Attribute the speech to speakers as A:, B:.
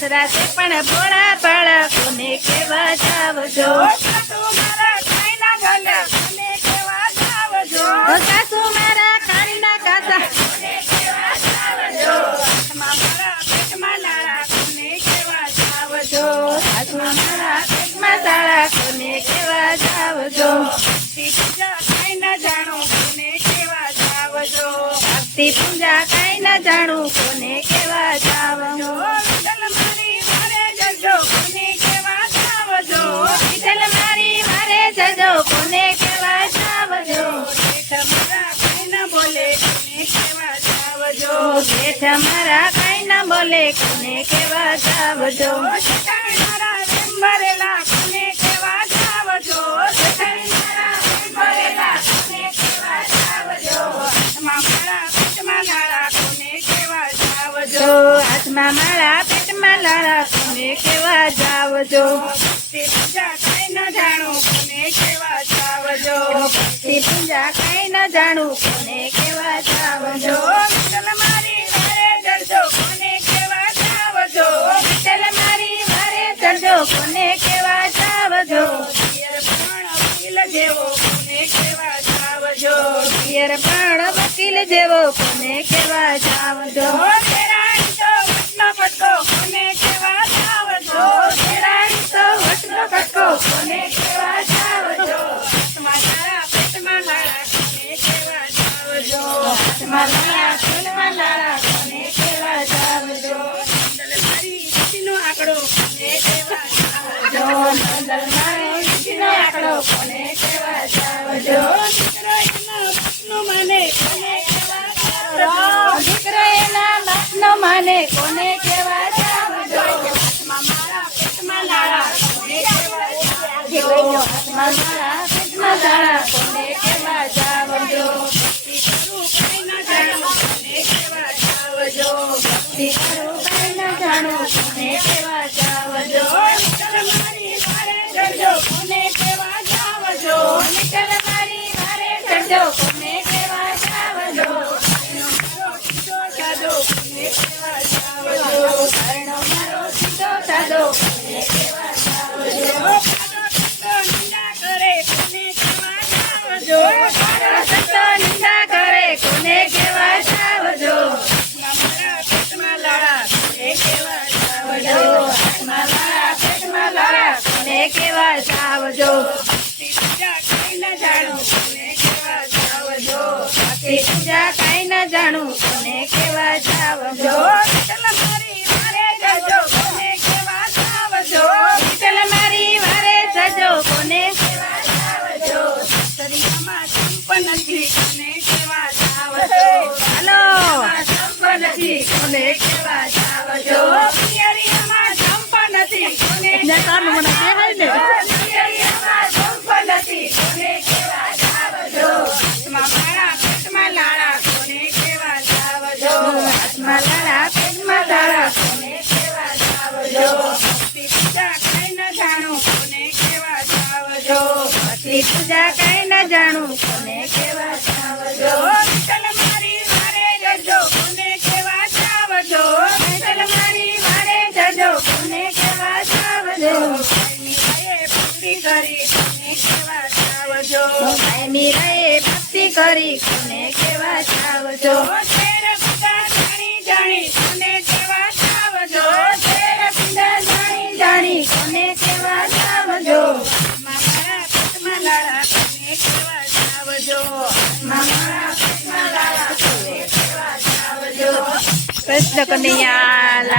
A: દશરાતે પણ ભોળા બાળકોને કેવા જાવજો
B: સાસુ મારા કાંઈના ગલ્યા કોને કેવા જાવજો?
A: ઓ સાસુ મારા કાળીના
B: જાવજો
A: સાસુ મારા પેટમાં તાળા કોને કેવા જાવજો?
B: કાંઈ ન જાણો કોને કેવા જાવજો?
A: ભક્તિ પૂજા કાંઈ ન જાણું કોને કેવા જાવજો? જેઠ મારા કઈ ના બોલે કોને કેવા જાવજો?
B: શેઠાણી મારા વેમ ભરેલા કોને કેવા જાવજો? શેઠાણી મારા વેમ ભરેલા કોને કેવા જાવજો? હાથમાં મારા પેટમાં લાડા કોને કેવા જાવજો?
A: હાથમાં મારા પેટમાં લાળા કોને કેવા જાવજો?
B: ભક્તિ પૂજા કઈ ન જાણું કોને કેવા જાવજો?
A: ભક્તિ પૂજા કાંઈ ન જાણું કોને કેવા જાવજો?
B: કોને કેવા
A: ચાવજો?
B: પિયર વકીલ જેવો, કોને કેવા ચાવજો?
A: પિયર પણ વકીલ જેવો, કોને કેવા જાવજો
B: જાવજો
A: મંગલ આંકડો કોને કેવા જાવજો
B: દીકરો એના બાપનો મને કોને કેવા જાવજો
A: દીકરો એના બાપનો માને કોને કેવા જાવજો
B: હાથમાં મારા પેટમાં લાડા કોને કેવા જાવજો
A: હાથમાં મારા પેટમાં લાળા
B: ભક્તિ પૂજા કઈ ના જાણું કોને કેવા જાવજો.
A: પૂજા કાંઈ ન જાણું કોને કેવા જાવજો.
B: વિઠ્ઠલ મારી વારે જજો કોને કેવા જાવજો.
A: વિઠ્ઠલ મારી વારે જજો કોને કેવા જાવજો.
B: દરિયામાં સંપન્ન ભક્તિ કઈ ના જાણું. કોને કેવા જાવજો વિઠ્ઠલ મારી વારે જજો. કોને કેવા જાવજો
A: વિઠ્ઠલ મારી વારે જજો. કોને કેવા
B: વાયે ભક્તિ કરી કોને કેવા
A: ચાવજો? રહે ભક્તિ કરી, કોને કેવા જાવજો
B: શેર બધા જાણી જાણી
A: કૃષ્ણ કનૈયા